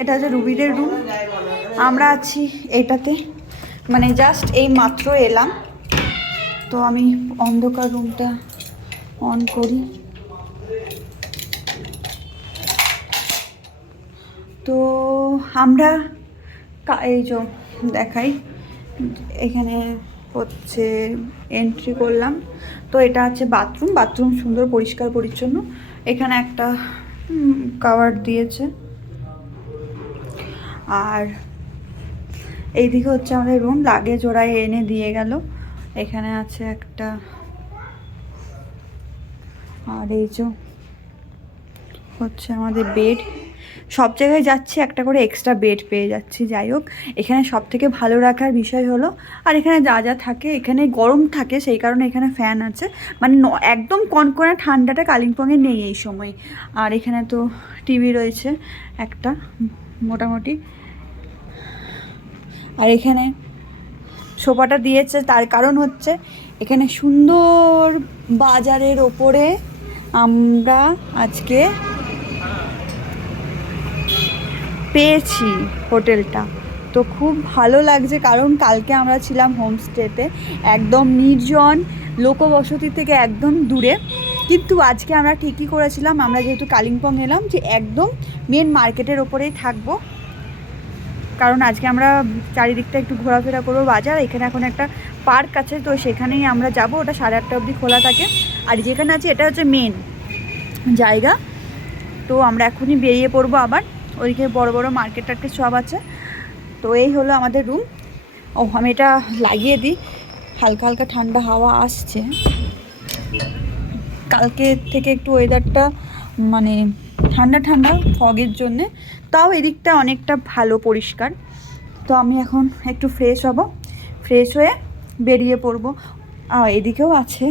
এটা হচ্ছে রুবিদের রুম। আমরা আছি এইটাতে, মানে জাস্ট এই মাত্র এলাম। তো আমি অন্ধকার রুমটা অন করি। তো আমরা এই যে দেখাই, এখানে হচ্ছে এন্ট্রি করলাম। তো এটা হচ্ছে বাথরুম। বাথরুম সুন্দর পরিষ্কার পরিচ্ছন্ন। এখানে একটা কাভার দিয়েছে। আর এইদিকে হচ্ছে আমাদের রুম, লাগেজ ওরা এনে দিয়ে গেল। এখানে আছে একটা, আর এই যে হচ্ছে আমাদের বেড। সব জায়গায় যাচ্ছি একটা করে এক্সট্রা বেড পেয়ে যাচ্ছি। যাই হোক, এখানে সব থেকে ভালো রাখার বিষয় হলো, আর এখানে যা যা থাকে, এখানে গরম থাকে সেই কারণে এখানে ফ্যান আছে। মানে একদম কনকনে ঠান্ডাটা কালিম্পংয়ে নেই এই সময়। আর এখানে তো টিভি রয়েছে একটা মোটামুটি। আর এখানে সোফাটা দিয়েছে তার কারণ হচ্ছে এখানে সুন্দর বাজারের ওপরে আমরা আজকে পেয়েছি হোটেলটা। তো খুব ভালো লাগছে, কারণ কালকে আমরা ছিলাম হোমস্টেতে, একদম নির্জন, লোকবসতি থেকে একদম দূরে। কিন্তু আজকে আমরা ঠিকই করেছিলাম, আমরা যেহেতু কালিম্পং এলাম, যে একদম মেন মার্কেটের ওপরেই থাকবো। কারণ আজকে আমরা চারিদিকটা একটু ঘোরাফেরা করবো, বাজার। এখানে এখন একটা পার্ক আছে, তো সেখানেই আমরা যাব। ওটা 8:30 অবধি খোলা থাকে। আর যেখানে আছে এটা হচ্ছে মেন জায়গা। তো আমরা এখনই বেরিয়ে পড়বো আবার। ওইদিকে বড় বড় মার্কেট টার্কেট সব আছে। তো এই হলো আমাদের রুম। ও, আমি এটা লাগিয়ে দিই, হালকা হালকা ঠান্ডা হাওয়া আসছে। কালকে থেকে একটু ওয়েদারটা মানে ঠান্ডা ঠান্ডা ফগের জন্যে, তাও এদিকটা অনেকটা ভালো পরিষ্কার। তো আমি এখন একটু ফ্রেশ হব, ফ্রেশ হয়ে বেরিয়ে পড়বো। এদিকেও আছে